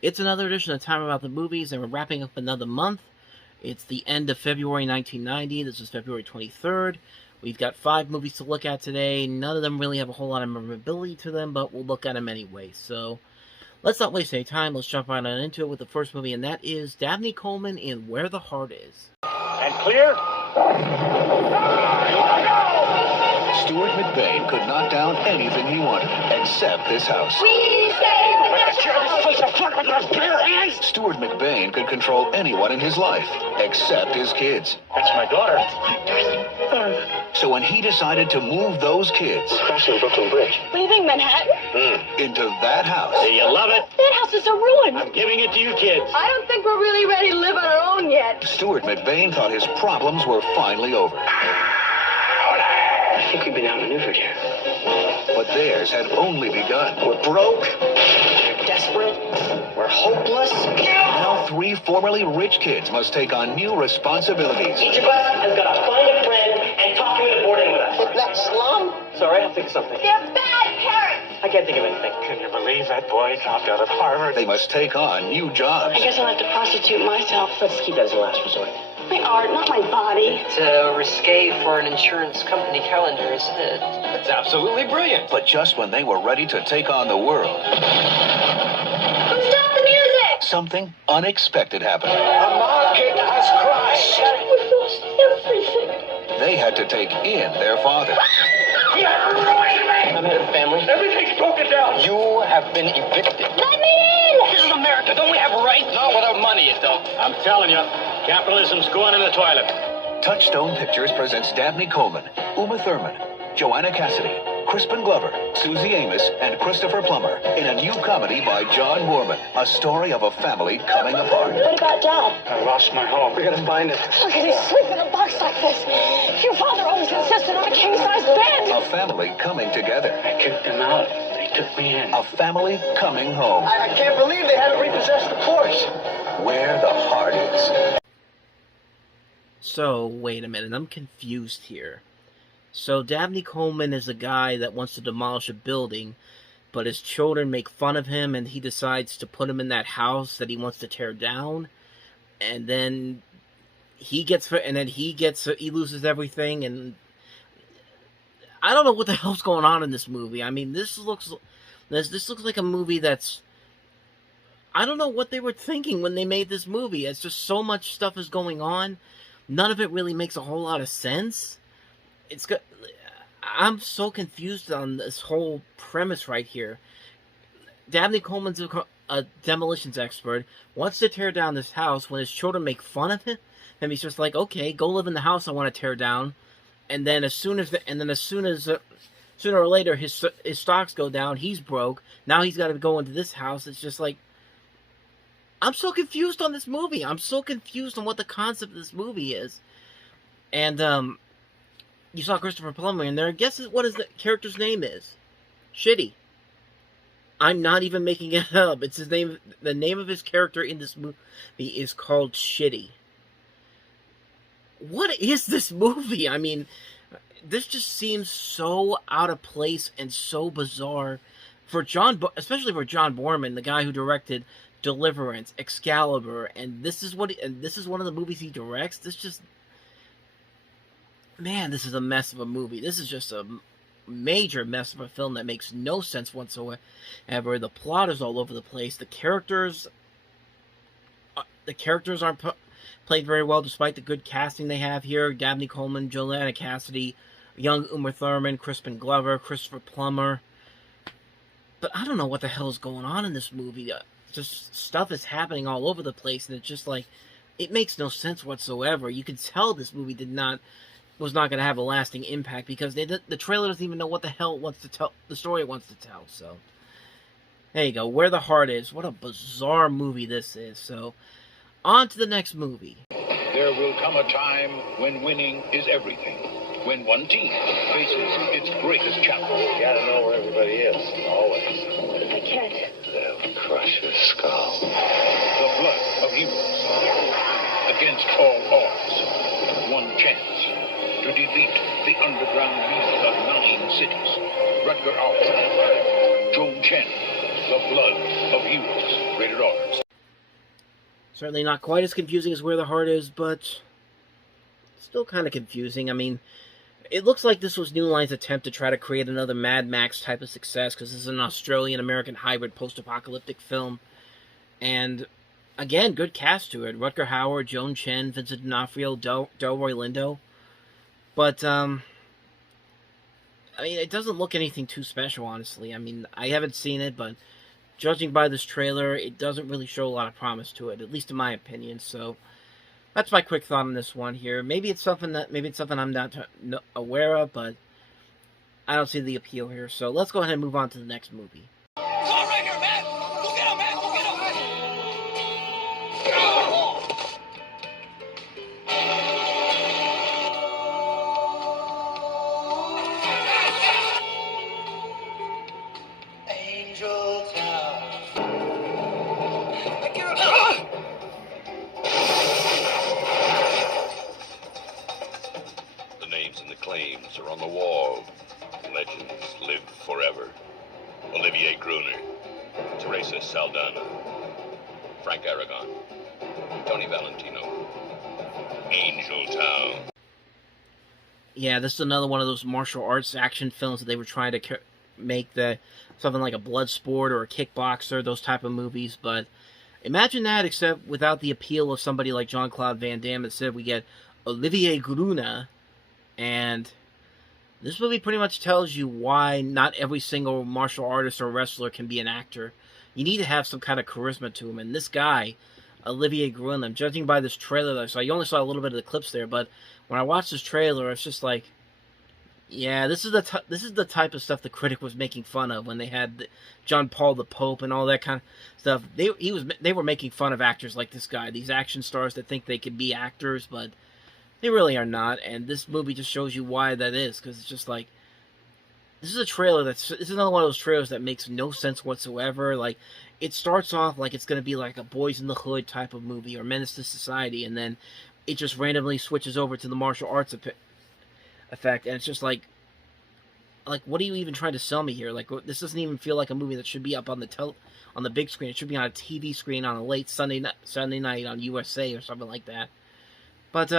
It's another edition of Time About the Movies, and we're wrapping up another month. It's the end of February 1990. This is February 23rd. We've got 5 movies to look at today. None of them really have a whole lot of memorability to them, but we'll look at them anyway. So, let's not waste any time. Let's jump right on into it with the first movie, and that is Dabney Coleman in Where the Heart Is. And clear? Stuart McBain could knock down anything he wanted, except this house. We say let's tear this place apart with our bare hands! Stuart McBain could control anyone in his life, except his kids. That's my daughter. So when he decided to move those kids Crossing Brooklyn Bridge. Leaving Manhattan? into that house, Do you love it? That house is a ruin. I'm giving it to you kids. I don't think we're really ready to live on our own yet. Stuart McBain thought his problems were finally over. I think we've been outmaneuvered here. But theirs had only begun. We're broke. We're desperate. We're hopeless. Now 3 formerly rich kids must take on new responsibilities. Each of us has got to find a friend and talk him into boarding with us. That slum? Sorry, I'll think of something. They're bad parents. I can't think of anything. Can you believe that boy dropped out of Harvard? They must take on new jobs. I guess I'll have to prostitute myself. Let's keep that as a last resort. My art, not my body. It's risque for an insurance company calendar, isn't it? It's absolutely brilliant. But just when they were ready to take on the world, Stop the music! something unexpected happened. The market has crashed. We've lost everything. They had to take in their father. You're ruining me! I'm head of family. Everything's broken down. You have been evicted. Let me in! This is America. Don't we have rights? Not without money, it don't. I'm telling you, capitalism's going in the toilet. Touchstone Pictures presents Dabney Coleman, Uma Thurman, Joanna Cassidy, Crispin Glover, Susie Amos, and Christopher Plummer in a new comedy by John Moorman, a story of a family coming apart. What about Dad? I lost my home. We gotta find it. How can he sleep in a box like this? Your father always insisted on a king-size bed. A family coming together. I kicked them out. They took me in. A family coming home. I can't believe they haven't repossessed the Porsche. Where the heart is. So, wait a minute, I'm confused here. So, Dabney Coleman is a guy that wants to demolish a building, but his children make fun of him, and he decides to put him in that house that he wants to tear down, and then he loses everything, and I don't know what the hell's going on in this movie. I mean, this looks like a movie that's, I don't know what they were thinking when they made this movie. It's just so much stuff is going on. None of it really makes a whole lot of sense. I'm so confused on this whole premise right here. Dabney Coleman's a demolitions expert, wants to tear down this house. When his children make fun of him, and he's just like, okay, go live in the house I want to tear down. And then sooner or later his stocks go down, he's broke. Now he's got to go into this house. It's just like, I'm so confused on this movie. I'm so confused on what the concept of this movie is. And you saw Christopher Plummer in there. Guess what the character's name is? Shitty. I'm not even making it up. It's his name. The name of his character in this movie is called Shitty. What is this movie? I mean, this just seems so out of place and so bizarre for especially for John Boorman, the guy who directed Deliverance, Excalibur, and this is one of the movies he directs. This is a mess of a movie. This is just a major mess of a film that makes no sense whatsoever. The plot is all over the place. The characters aren't played very well, despite the good casting they have here. Dabney Coleman, Joanna Cassidy, young Uma Thurman, Crispin Glover, Christopher Plummer. But I don't know what the hell is going on in this movie. Just stuff is happening all over the place, and it's just like, it makes no sense whatsoever. You can tell this movie was not going to have a lasting impact, because the trailer doesn't even know what the hell it wants to tell, the story it wants to tell. So, there you go. Where the Heart Is. What a bizarre movie this is. So, on to the next movie. There will come a time when winning is everything. When one team faces its greatest challenge. You gotta know where everybody is, always. I can't. They'll crush your skull. The blood of heroes. Against all odds. One chance to defeat the underground leader of 9 cities. Rutger Hauer, Joan Chen, The Blood of Heroes. Rated R. Certainly not quite as confusing as Where the Heart Is, but still kind of confusing. I mean, it looks like this was New Line's attempt to try to create another Mad Max type of success, because this is an Australian-American hybrid post-apocalyptic film. And, again, good cast to it. Rutger Hauer, Joan Chen, Vincent D'Onofrio, Delroy Lindo. But, I mean, it doesn't look anything too special, honestly. I mean, I haven't seen it, but judging by this trailer, it doesn't really show a lot of promise to it, at least in my opinion. So that's my quick thought on this one here. Maybe it's something I'm not aware of, but I don't see the appeal here. So let's go ahead and move on to the next movie. Claims are on the wall. Legends live forever. Olivier Gruner, Teresa Saldana, Frank Aragon, Tony Valentino, Angel Town. Yeah, this is another one of those martial arts action films that they were trying to make something like a Bloodsport or a Kickboxer, those type of movies. But imagine that, except without the appeal of somebody like Jean-Claude Van Damme. Instead, we get Olivier Gruner. And this movie pretty much tells you why not every single martial artist or wrestler can be an actor. You need to have some kind of charisma to him. And this guy, Olivier Gruner, judging by this trailer that I saw, you only saw a little bit of the clips there, but when I watched this trailer, it's just like, yeah, this is the type of stuff the critic was making fun of when they had John Paul the Pope and all that kind of stuff. They were making fun of actors like this guy, these action stars that think they could be actors, but they really are not, and this movie just shows you why that is, because it's just like, this is another one of those trailers that makes no sense whatsoever. Like, it starts off like it's going to be like a Boys in the Hood type of movie, or Menace to Society, and then it just randomly switches over to the martial arts effect, and it's just like, what are you even trying to sell me here? Like, this doesn't even feel like a movie that should be up on the big screen. It should be on a TV screen on a late Sunday night on USA or something like that. But,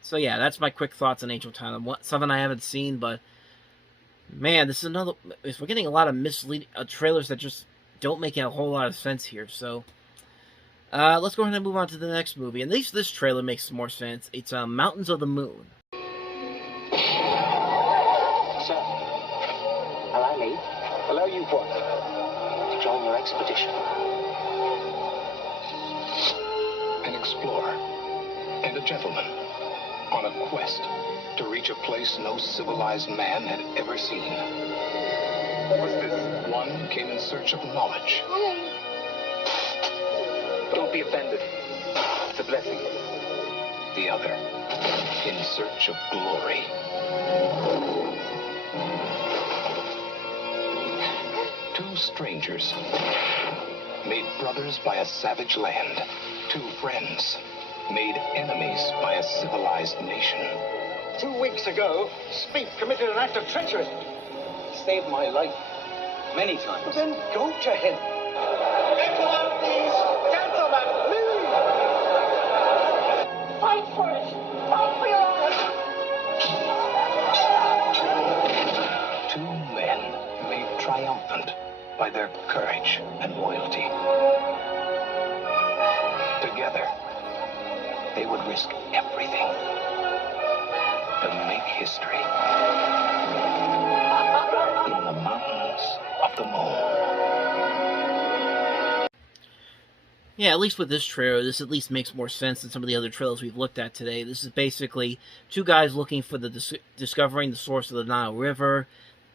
so yeah, that's my quick thoughts on Angel Town. Something I haven't seen, but man, this is another. We're getting a lot of misleading trailers that just don't make a whole lot of sense here. So let's go ahead and move on to the next movie. And at least this trailer makes more sense. It's Mountains of the Moon. Sir, allow me. Allow you what? To join your expedition. An explorer and a gentleman on a quest to reach a place no civilized man had ever seen. What's this? One came in search of knowledge. Don't be offended. It's a blessing. The other in search of glory. Two strangers made brothers by a savage land. Two friends made enemies by a civilized nation. 2 weeks ago, Speak committed an act of treachery. He saved my life many times. Well, then go to him. Gentlemen, please. Gentlemen, please. Fight for it. Fight for your honor. Two men made triumphant by their courage and loyalty. Together, they would risk everything to make history in the mountains of the moon. Yeah, at least with this trailer, this at least makes more sense than some of the other trailers we've looked at today. This is basically two guys looking for discovering the source of the Nile River,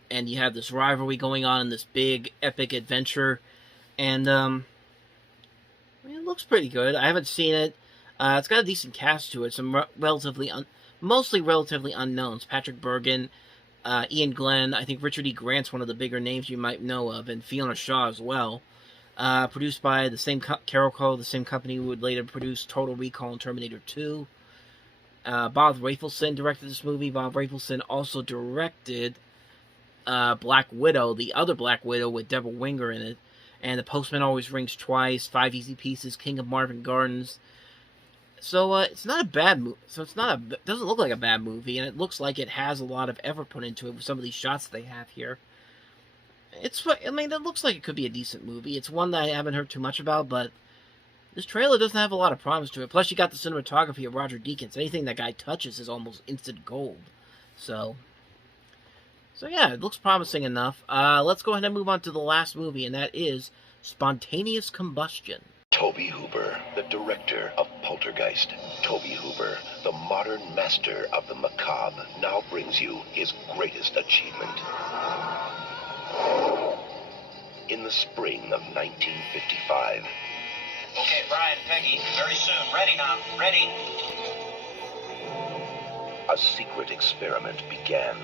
and you have this rivalry going on in this big, epic adventure, and it looks pretty good. I haven't seen it. It's got a decent cast to it. Some mostly relatively unknowns. Patrick Bergin, Ian Glenn. I think Richard E. Grant's one of the bigger names you might know of, and Fiona Shaw as well. Produced by the same Carolco, the same company who would later produce Total Recall and Terminator 2. Bob Rafelson directed this movie. Bob Rafelson also directed Black Widow, the other Black Widow with Deborah Winger in it, and The Postman Always Rings Twice, Five Easy Pieces, King of Marvin Gardens. So it's not a bad movie. So it doesn't look like a bad movie, and it looks like it has a lot of effort put into it with some of these shots they have here. It looks like it could be a decent movie. It's one that I haven't heard too much about, but this trailer doesn't have a lot of promise to it. Plus, you got the cinematography of Roger Deakins. Anything that guy touches is almost instant gold. So yeah, it looks promising enough. Let's go ahead and move on to the last movie, and that is Spontaneous Combustion. Tobe Hooper, the director of Poltergeist. Tobe Hooper, the modern master of the macabre, now brings you his greatest achievement. In the spring of 1955. Okay, Brian, Peggy, very soon. Ready now. Ready. A secret experiment began.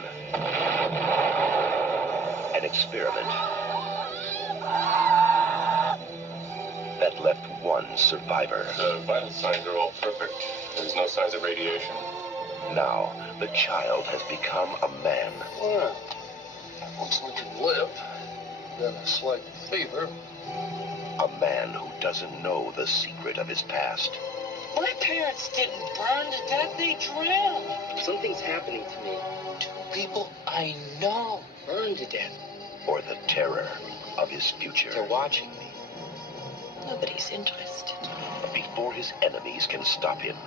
An experiment that left one survivor. The vital signs are all perfect. There's no signs of radiation. Now, the child has become a man. Well, looks like you lived. Got a slight fever. A man who doesn't know the secret of his past. My parents didn't burn to death. They drowned. Something's happening to me. Two people I know burned to death. Or the terror of his future. They're watching me. Nobody's interested. Before his enemies can stop him.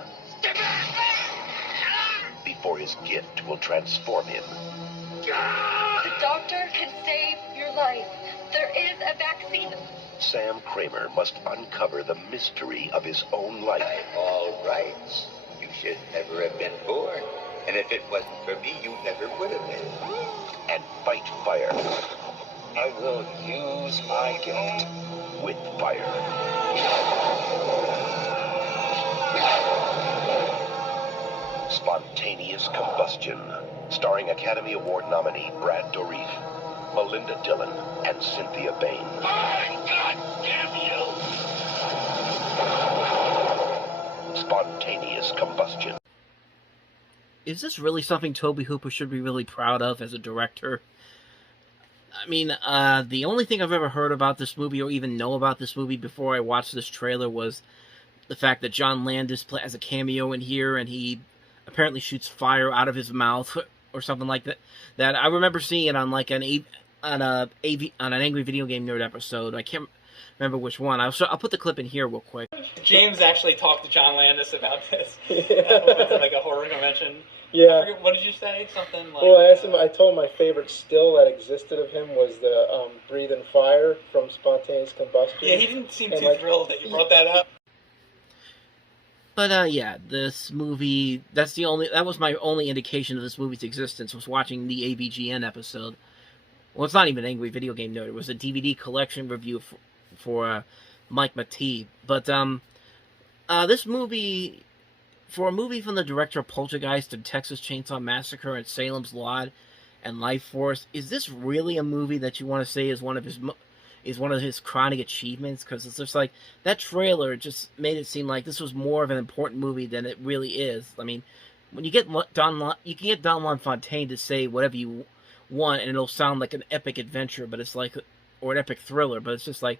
Before his gift will transform him. The doctor can save your life. There is a vaccine. Sam Kramer must uncover the mystery of his own life. All right. You should never have been born. And if it wasn't for me, you never would have been. And fight fire. I will use my gift. With fire. Spontaneous Combustion. Starring Academy Award nominee Brad Dourif, Melinda Dillon, and Cynthia Bain. God damn you! Spontaneous Combustion. Is this really something Tobe Hooper should be really proud of as a director? I mean, the only thing I've ever heard about this movie or even know about this movie before I watched this trailer was the fact that John Landis has a cameo in here and he apparently shoots fire out of his mouth or something like that. That I remember seeing it on like an Angry Video Game Nerd episode. I can't remember which one. I'll put the clip in here real quick. James actually talked to John Landis about this. Went to like a horror convention. Yeah. What did you say? Something like... Well, I asked him, I told him my favorite still that existed of him was the Breathing Fire from Spontaneous Combustion. Yeah, he didn't seem too thrilled that you brought that up. But, yeah, this movie, that was my only indication of this movie's existence, was watching the AVGN episode. Well, it's not even Angry Video Game Nerd. It was a DVD collection review for Mike Matee. But, this movie... For a movie from the director of Poltergeist and Texas Chainsaw Massacre and Salem's Lot and Life Force, is this really a movie that you want to say is one of his crowning achievements? Because it's just like that trailer just made it seem like this was more of an important movie than it really is. I mean, when you get you can get Don LaFontaine to say whatever you want, and it'll sound like an epic adventure, but it's like, or an epic thriller, but it's just like,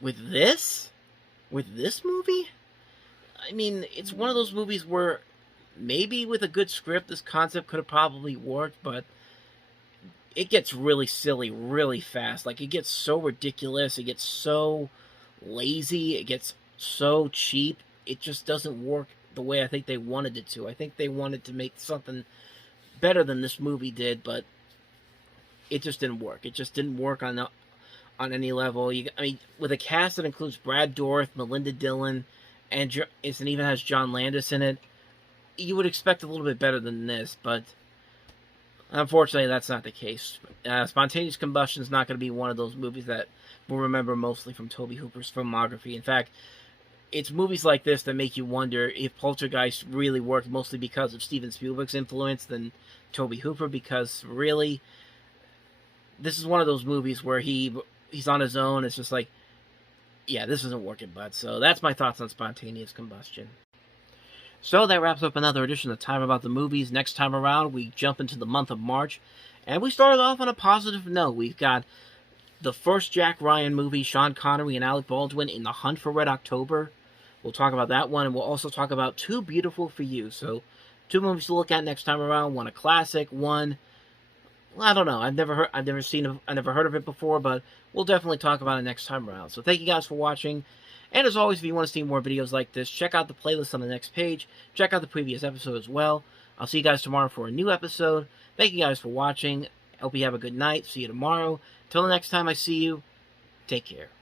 with this movie. I mean, it's one of those movies where maybe with a good script, this concept could have probably worked, but it gets really silly really fast. Like, it gets so ridiculous, it gets so lazy, it gets so cheap, it just doesn't work the way I think they wanted it to. I think they wanted to make something better than this movie did, but it just didn't work. It just didn't work on any level. I mean, with a cast that includes Brad Dourif, Melinda Dillon, and it even has John Landis in it, you would expect a little bit better than this, but unfortunately that's not the case. Spontaneous Combustion is not going to be one of those movies that we'll remember mostly from Tobe Hooper's filmography. In fact, it's movies like this that make you wonder if Poltergeist really worked mostly because of Steven Spielberg's influence than Tobe Hooper, because really, this is one of those movies where he's on his own. It's just like, yeah, this isn't working, bud. So that's my thoughts on Spontaneous Combustion. So that wraps up another edition of Time About the Movies. Next time around, we jump into the month of March. And we started off on a positive note. We've got the first Jack Ryan movie, Sean Connery and Alec Baldwin in The Hunt for Red October. We'll talk about that one, and we'll also talk about Too Beautiful for You. So, 2 movies to look at next time around. One a classic, one, well, I don't know. I've never heard of it before, but we'll definitely talk about it next time around. So thank you guys for watching. And as always, if you want to see more videos like this, check out the playlist on the next page. Check out the previous episode as well. I'll see you guys tomorrow for a new episode. Thank you guys for watching. Hope you have a good night. See you tomorrow. Till the next time I see you, take care.